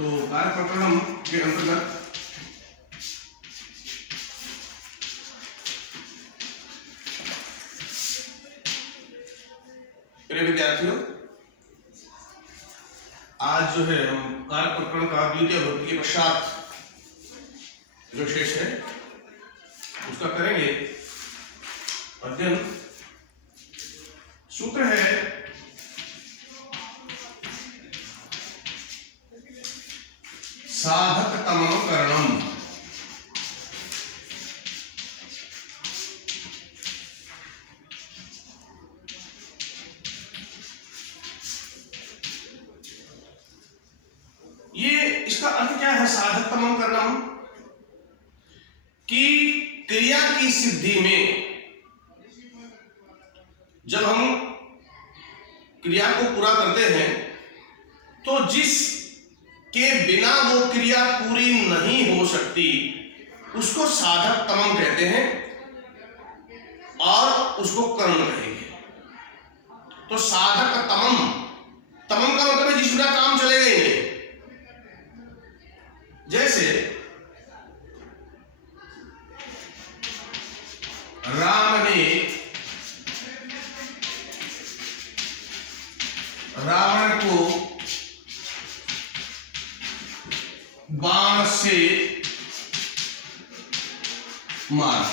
तो कार्य प्रकरण के अंतर्गत प्रिय विद्यार्थियों, आज जो है हम कार्य प्रकरण का द्वितीय विभक्ति के पश्चात जो शेष है उसका करेंगे अध्ययन। सूत्र है साधकतमं करणम्। ये इसका अर्थ क्या है साधकतमं करणम्? कि क्रिया की सिद्धि में जब हम क्रिया को पूरा करते हैं तो जिस के बिना वो क्रिया पूरी नहीं हो सकती उसको साधकतमं कहते हैं और उसको कर्ण कहेंगे। तो साधकतमं, तमं का मतलब जिस बिना काम चलेगा ही नहीं। जैसे राम ने रावण को बाण से मारा।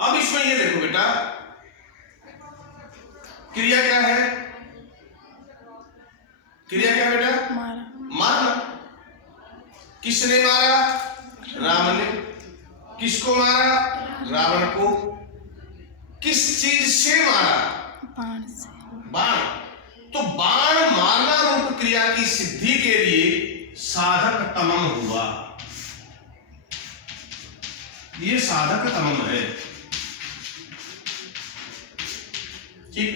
अब इसमें ये देखो बेटा, क्रिया क्या है? क्रिया क्या बेटा? मारना। किसने मारा? राम ने। किसको मारा? रावण को। किस चीज से मारा? बाण से। बाण। तो बाण मारना रूप क्रिया की सिद्धि के लिए साधकतमं हुआ। ये साधकतमं है। ठीक।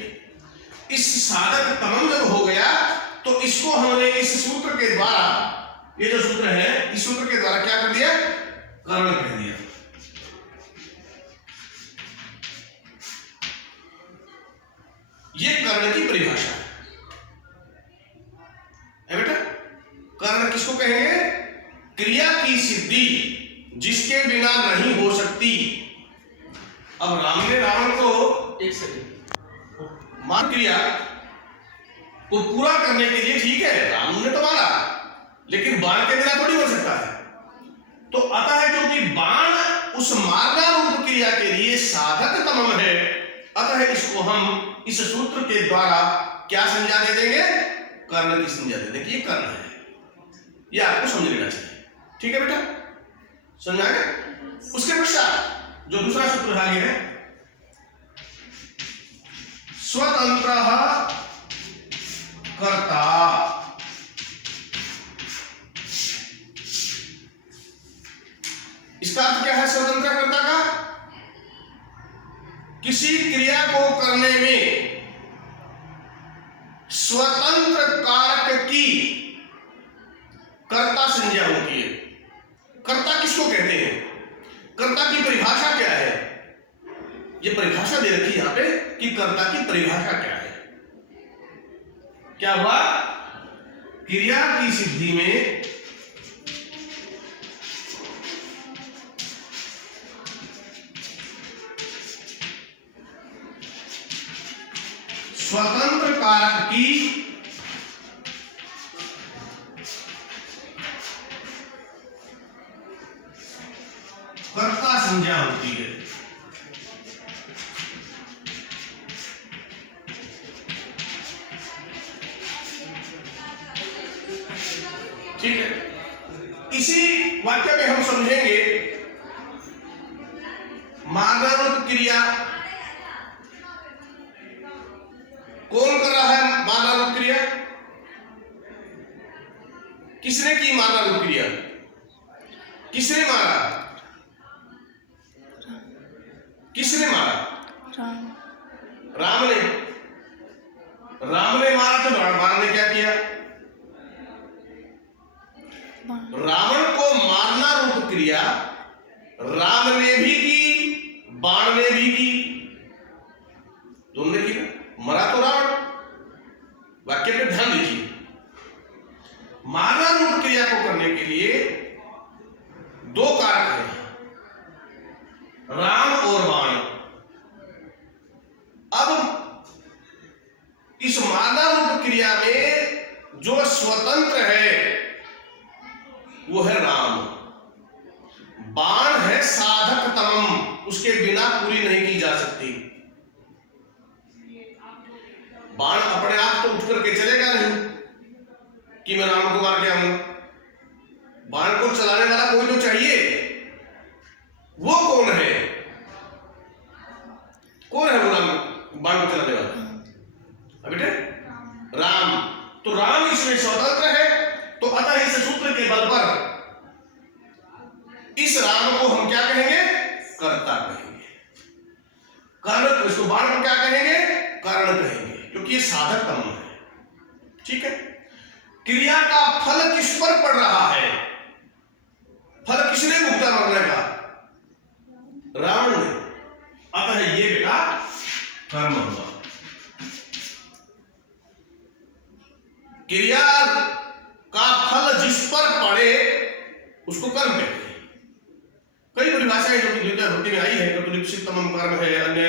इस साधकतमं जब हो गया तो इसको हमने इस सूत्र के द्वारा, ये जो सूत्र है इस सूत्र के द्वारा क्या कर दिया? कर्ण कह दिया। ये कर्ण की परिभाषा है बेटा। कर्ण किसको कहेंगे? क्रिया की सिद्धि जिसके बिना नहीं हो सकती। अब राम ने रावण को एक सेकंड मार क्रिया को पूरा करने के लिए, ठीक है राम ने तो मारा, लेकिन बाण के बिना थोड़ी हो सकता है। तो अतः क्योंकि बाण उस मारना रूप क्रिया के लिए साधकतमं है, अतः इसको हम इस सूत्र के द्वारा क्या संज्ञा दे देंगे? कर्ण की संज्ञा दे देंगे। ये कर्ण है, ये आपको समझ लेना चाहिए। ठीक है बेटा, समझ आ गया? उसके पश्चात जो दूसरा सूत्र आगे है, स्वतंत्रः कर्ता। इसका अर्थ क्या है स्वतंत्र कर्ता का? किसी क्रिया को करने में स्वतंत्र कारक की कर्ता संज्ञा होती है। कर्ता किसको कहते हैं? कर्ता की परिभाषा क्या है? ये परिभाषा दे रखी है यहां पे कि कर्ता की परिभाषा क्या है। क्या हुआ? क्रिया की सिद्धि में स्वतंत्र कारक की कर्ता संज्ञा होती है। ठीक है, इसी वाक्य में हम समझेंगे मानवरूप क्रिया कौन कर रहा है? मानवरूप क्रिया किसने की? मानवरूप क्रिया किसने मारा? किसने मारा? राम ने। राम ने मारा तो रावण ने क्या किया? रावण को मारना रूप क्रिया राम ने भी की, बाण ने भी की, दोनों ने की। मरा तो रावण, वाक्य पे ध्यान दीजिए, को करने के लिए दो कारक हैं, राम और बाण। अब इस मादा रूप क्रिया में जो स्वतंत्र है वो है राम, बाण है साधक तमम, उसके बिना पूरी नहीं की जा सकती। बाण अपने आप तो उठ करके चलेगा नहीं कि मैं राम को मार के आऊंगा, बाण को चलाने वाला कोई तो चाहिए। वो कौन है? कौन है वो राम बाण को चलाने वाला? बेटे राम। तो राम इसमें स्वतंत्र है, तो अतः इस सूत्र के बल पर इस राम को हम क्या कहेंगे? कर्ता कहेंगे। कर्ण, इसको बाण को क्या कहेंगे? कर्ण कहेंगे, क्योंकि ये साधक तम है। ठीक है। क्रिया का फल किस पर पड़ रहा है? फल किसने भुगता मरने का? राम ने। अतः ये बेटा कर्म हुआ। क्रिया का फल जिस पर पड़े उसको कर्म कहते हैं। कई परिभाषाएं जो कि द्वितीय भक्ति में आई है, प्रतिलिप्सित तमम कर्म है, अन्य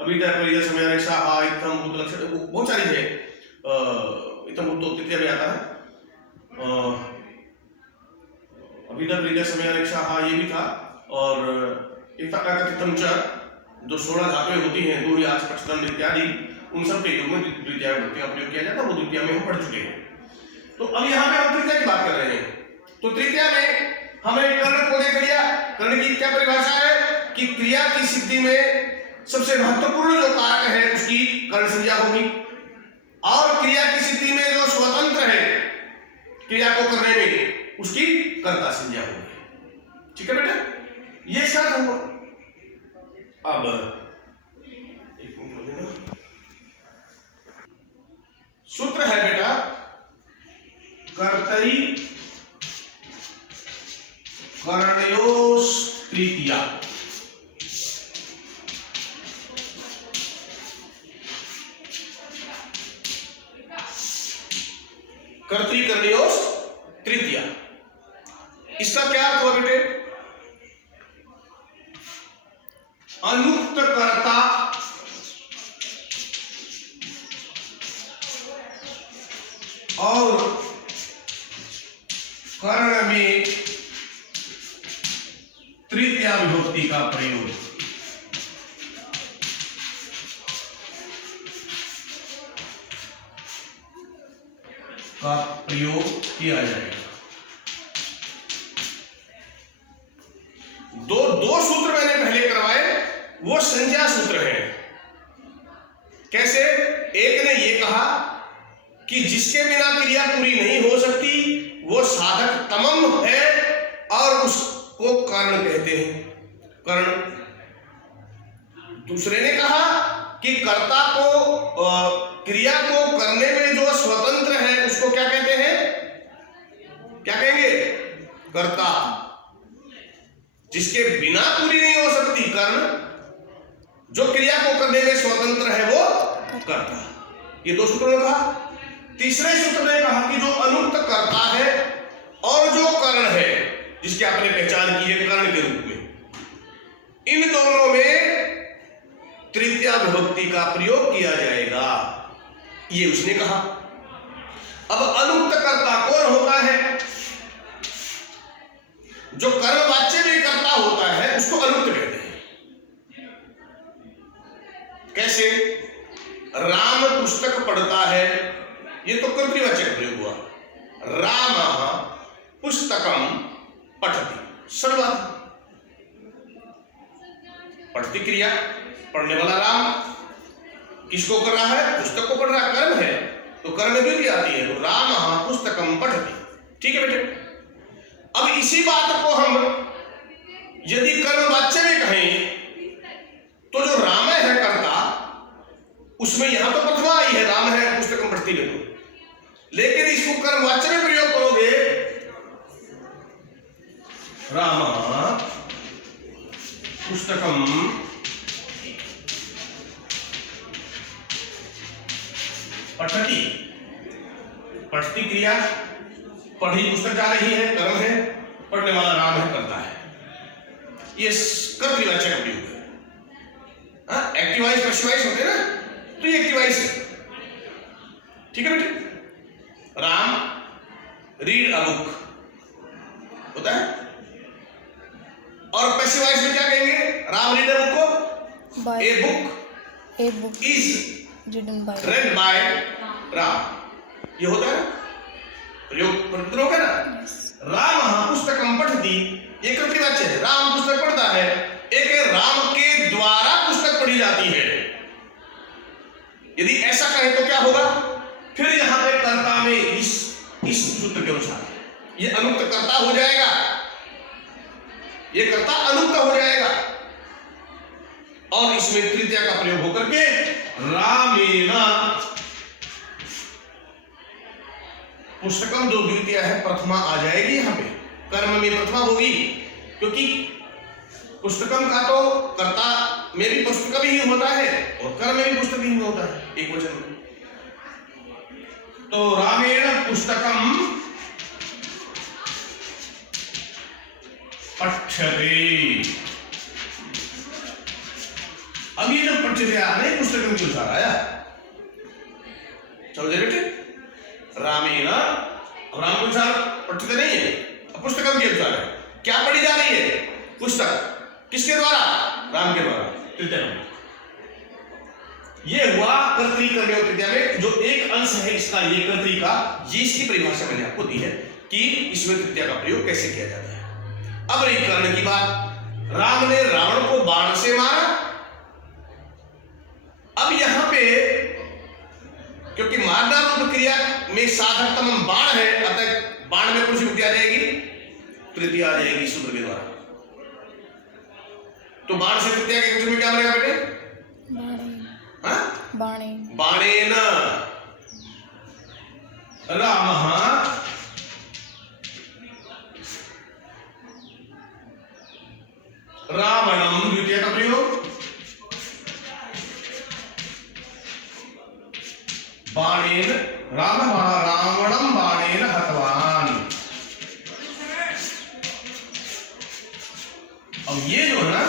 अभिधा परिया समयानेक्षा इत्थम भूत लक्षण, बहुत सारी है। इत्थम भूत तो तृतीय में आता है, अभिधा परिया समयानेक्षा ये भी था, और इत्थम च जो 16 धातुएं होती हैं, दूरी आज पक्षतम इत्यादि, उन सब के योग में द्वितीय भक्ति का प्रयोग किया जाता है। वो द्वितीय में हम पढ़ चुके हैं। तो अब यहाँ पे हम तृतीय की बात कर रहे हैं। तो तृतीय में हमें कर्ण को देख लिया। कर्ण की क्या परिभाषा है कि क्रिया की सिद्धि में सबसे महत्वपूर्ण जो कारक है उसकी कर्ण संज्ञा होगी, और क्रिया की सिद्धि में जो स्वतंत्र है क्रिया को करने में उसकी कर्ता संज्ञा होगी। ठीक है बेटा, ये शर्त होगा। अब सूत्र है बेटा कर्तरी कर्णयोस् तृतीया। कर्तरी कर्णयोस् तृतीया, इसका क्या अर्थ हुआ बेटे? अनुक्त कर्ता और कर्ण में तृतीया विभक्ति का प्रयोग। किया जाएगा। दो सूत्र मैंने पहले करवाए, वो संज्ञा सूत्र है। कैसे? एक ने ये कहा कि जिसके बिना क्रिया पूरी नहीं हो सकती वो साधक तमम है और उसको कर्ण कहते हैं, कर्ण। दूसरे ने कहा कि कर्ता को क्रिया को करने में जो स्वतंत्र है उसको क्या कहते हैं? क्या कहेंगे? कर्ता। जिसके बिना पूरी नहीं हो सकती कर्ण, जो क्रिया को करने में स्वतंत्र है वो कर्ता। ये दो सूत्रों ने कहा। तीसरे सूत्र ने कहा कि जो अनुक्त कर्ता है और जो कर्ण है जिसकी आपने पहचान की है कर्ण के रूप में, इन दोनों में तृतीया विभक्ति का प्रयोग किया जाएगा, ये उसने कहा। अब अनुक्त कर्ता कौन होता है? जो कर्मवाच्य में कर्ता होता है उसको अनुक्त कहते हैं। कैसे? राम पुस्तक पढ़ता है, ये तो कर्तृवाचक प्रयोग हुआ। रामः पुस्तकम पठति, सर्वनाम पठति क्रिया, पढ़ने वाला राम किसको कर रहा है? पुस्तक को पढ़ रहा, कर्म है, तो कर्म भी आती है। तो रामः पुस्तकम पठति। ठीक है बेटे। अब इसी बात को हम यदि कर्मवाच्य में कहें तो जो राम है कर्ता, उसमें यहां तो प्रथमा आई है, राम है पुस्तकम पठति में, लेकिन इसको कर्मवाच्य में प्रयोग करोगे, रामः पुस्तकम पठति, पठति क्रिया पढ़ी पुस्तक जा रही है, कर्म है, पढ़ने वाला राम है, करता है, ये कर्तृवाचक का प्रयोग है। एक्टिवाइज पैसिवाइज होते हैं ना, तो ये एक्टिवाइज है। ठीक है बेटे, राम रीड अ बुक होता है, और पैसिवाइज में क्या कहेंगे? राम रीड अ बुक को a book is read by Ram, ये होता है प्रयोग, परिवर्तन होगा ना। राम पुस्तकम पठति, ये कर्तृवाच्य है, राम पुस्तक पढ़ता है, एक राम के द्वारा पुस्तक पढ़ी जाती है। यदि ऐसा कहें तो क्या होगा? फिर यहां पे कर्ता में इस सूत्र के अनुसार ये अनुक्त कर्ता हो जाएगा, ये कर्ता अनुक्त हो जाएगा, और इसमें तृतीया का प्रयोग होकर के रामेण पुस्तकम, जो द्वितीय है प्रथमा आ जाएगी। यहां पे कर्म में प्रथमा होगी, क्योंकि पुस्तकम का तो कर्ता में भी पुस्तक ही होता है और कर्म में भी पुस्तक ही होता है, एक वचन में। तो रामेण पुस्तकम पठ्यते। अब ये जो पठ्यते आ रहे पुस्तकम क्यों सारा आया, समझे बेटे? रामेण, राम के अनुसार पठ्यते नहीं है, पुस्तकम के अनुसार है। क्या पढ़ी जा रही है? पुस्तक। किसके द्वारा? राम के द्वारा। तृतीया ये हुआ कर्तरी करने और तृतीया में जो एक अंश है इसका, ये कर्तरी का, ये इसकी परिभाषा मैंने आपको दी है कि इसमें तृतीया का प्रयोग कैसे किया जाता है। अब रही कर्ण की बात। राम ने रावण को बाण से मारा। अब यहां पे क्योंकि मारना रूप क्रिया में साधकतम बाण है, अतः बाण में कौन सी विधि आ जाएगी? तृतीया आ जाएगी सूत्र के द्वारा। तो बाण से तृतीया के वचन में क्या बनेगा बेटे? बाणेन रामः रावणम, द्वितीय का प्रयोग बाणेन रावणम बाणेन हतवान। अब ये जो है ना,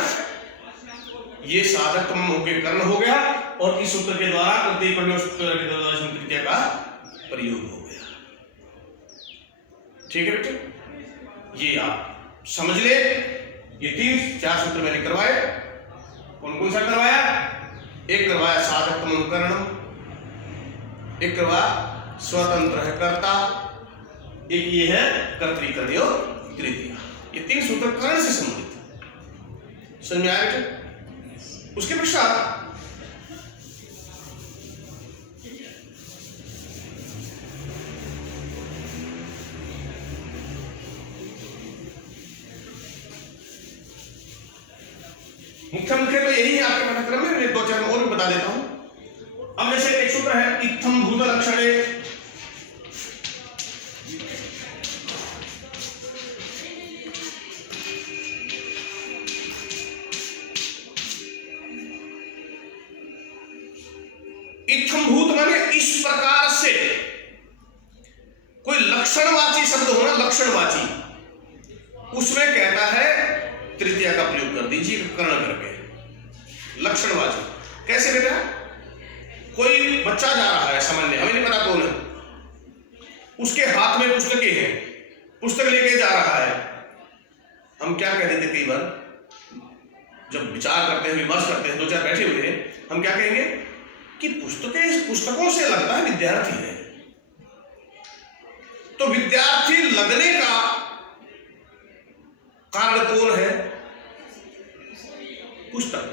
ये साधकतम होके कर्ण हो गया, और इस सूत्र के द्वारा तृतीय का प्रयोग हो गया। ठीक है बेटे, ये आप समझ ले। ये 3-4 सूत्र मैंने करवाए। कौन कौन सा करवाया? एक करवाया साधकतम कर्ण, एक करवाया स्वतंत्र है कर्ता, एक ये है कर्तृकर्णी और तृतीया। ये 3 सूत्र कर्ण से संबंधित। समझ में आया बेटे? उसके पश्चात मुख्य तो यही है आपके पाठ्यक्रम में, मैं 2-4 और भी बता देता हूं। अब जैसे एक सूत्र है इत्थम भूत लक्षणे, इत्थम भूत माने इस प्रकार से। कोई लक्षणवाची शब्द हो ना, लक्षणवाची, उसमें कहता है तृतीया का प्रयोग कर दीजिए कर्ण करके। लक्षणवाची कैसे बेटा? कोई बच्चा जा रहा है सामान्य, हमें नहीं पता कौन है, उसके हाथ में पुस्तकें हैं, पुस्तक लेके जा रहा है। हम क्या कहते थे कई बार जब विचार करते हैं, विमर्श करते हैं, 2-4 बैठे हुए हैं, हम क्या कहेंगे कि पुस्तकों से लगता है विद्यार्थी है। तो विद्यार्थी लगने का कारण कौन है? पुस्तक।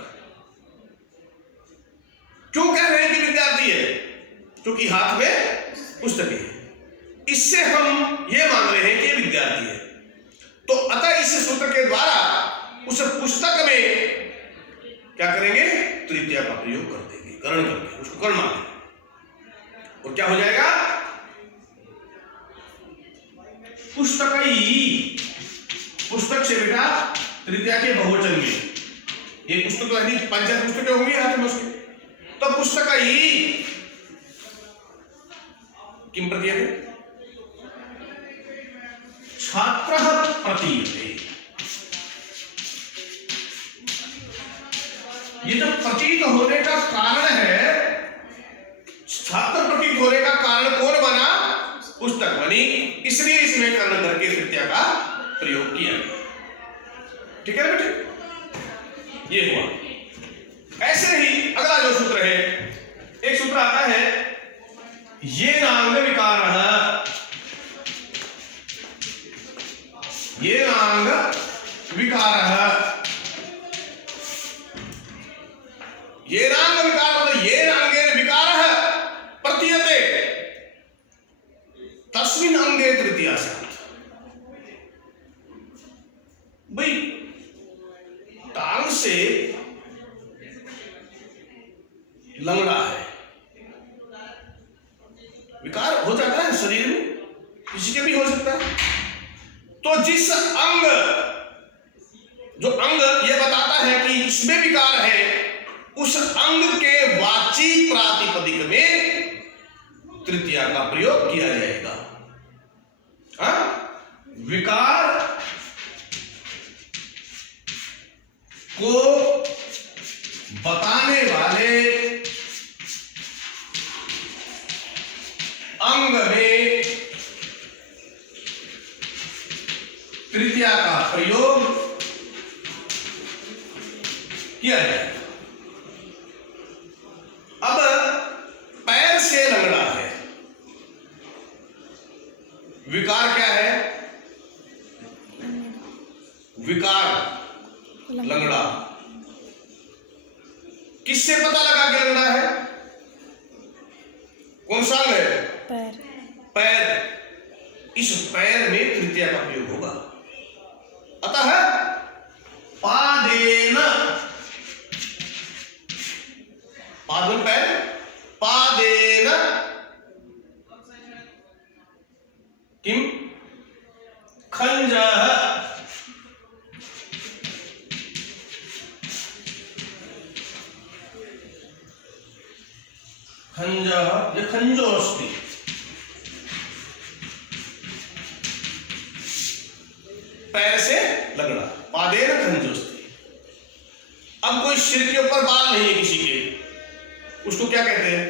क्यों कह रहे हैं कि विद्यार्थी है? क्योंकि हाथ में पुस्तकें हैं। इससे हम यह मान रहे हैं कि विद्यार्थी है। तो अतः इस सूत्र के द्वारा उस पुस्तक में क्या करेंगे? तृतीया का प्रयोग कर देंगे, कर्ण करके उसको कर्ण मानेंगे। और क्या हो जाएगा? पुस्तकई, पुस्तक से बेटा तृतीया के बहुवचन में, ये पुस्तक यानी 5 पुस्तकें होंगी हाथ में उसके, तो पुस्तकई किम प्रतीयते? छात्रः प्रतीयते। ये जो प्रतीत होने का कारण है, छात्र प्रतीत होने का कारण कौन बना? पुस्तक बनी, इसलिए इसमें कर्ण करके तृतीया का प्रयोग किया गया। ठीक है बेटे, ये हुआ। ऐसे ही अगला जो सूत्र है, एक सूत्र आता है ये नांग विकारः, ये नांग विकारः, ये नांग विकार मतलब ये नांगेन विकारः प्रतीयते तस्मिन् अंगे तृतीया स्यात्। भाई टांग से लंगड़ा है, विकार हो जाता है शरीर में, किसी के भी हो सकता है। तो जिस अंग, जो अंग ये बताता है कि इसमें विकार है, उस अंग के वाची प्रातिपदिक में तृतीया का प्रयोग किया जाएगा। विकार को बताने वाले अंग में तृतीया का प्रयोग किया जाएगा। अब पैर से लंगड़ा है, विकार क्या है? विकार लंगड़ा। किससे पता लगा कि लंगड़ा है? कौन सा अंग है? पैर। पैर। इस पैर में तृतीया का प्रयोग होगा। अतः पादेन, पादन पैर, पादेन किम खंजः, खंजः ये खंजो अस्ति, पैर से लगना, पादेन खंजोस्ति। अब कोई सिर के ऊपर बाल नहीं है किसी के, उसको क्या कहते हैं?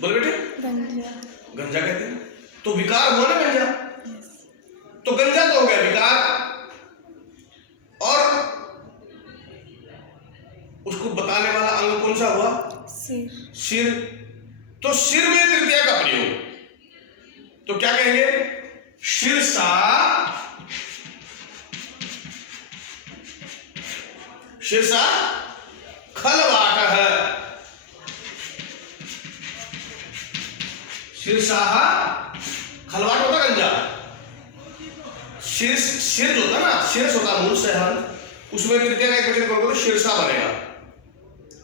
बोल बेटे, गंजा। गंजा कहते हैं। तो विकार हुआ ना गंजा, तो गंजा तो हो गया विकार। और उसको बताने वाला अंग कौन सा हुआ? सिर। तो सिर में तृतीया का प्रयोग, तो क्या कहेंगे? शीर्षा, शीर्षा खलवाटः, शीर्षा खलवाट होता गंजा। सिर जो होता ना, शीर्ष होता मूल से हल, उसमें तृतीया का एक वचन करोगे तो शीर्षा बनेगा,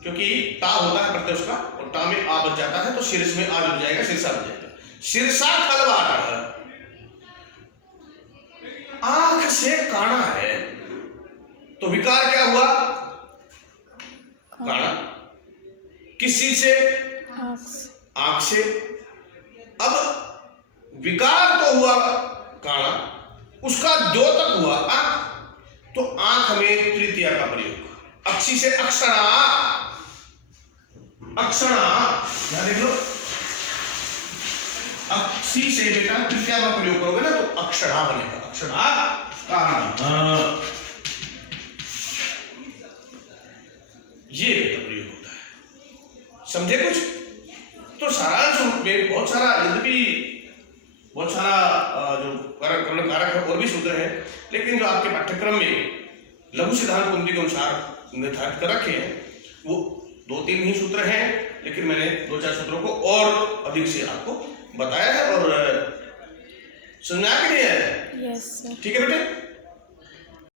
क्योंकि ता होता है प्रत्यय उसका, और ता में आ बच जाता है तो शीर्ष में आ जुड़ जाएगा, शीर्षा बन जाएगा। शीर्षा खलवाटः, आंख से काना है, तो विकार क्या हुआ? काना। किस चीज से? आंख से। अब विकार तो हुआ काना, उसका द्योतक हुआ आंख, तो आंख में तृतीया का प्रयोग। अक्षी से अक्षणा, अक्षणा यहां देख लो, अक्षी से बेटा तृतीया का प्रयोग करोगे ना तो अक्षणा बनेगा, अक्षणा काना, ये प्रयोग होता है। समझे कुछ? तो सारांश में बहुत सारा, यद्यपि बहुत सारा जो कर्ण कारक है और भी सूत्र है, लेकिन जो आपके पाठ्यक्रम में लघु सिद्धांत कुंडी के अनुसार निर्धारित कर रखे हैं वो 2-3 ही सूत्र हैं, लेकिन मैंने 2-4 सूत्रों को और अधिक से आपको बताया है और समझा के दिया है। Yes sir. ठीक है बेटे।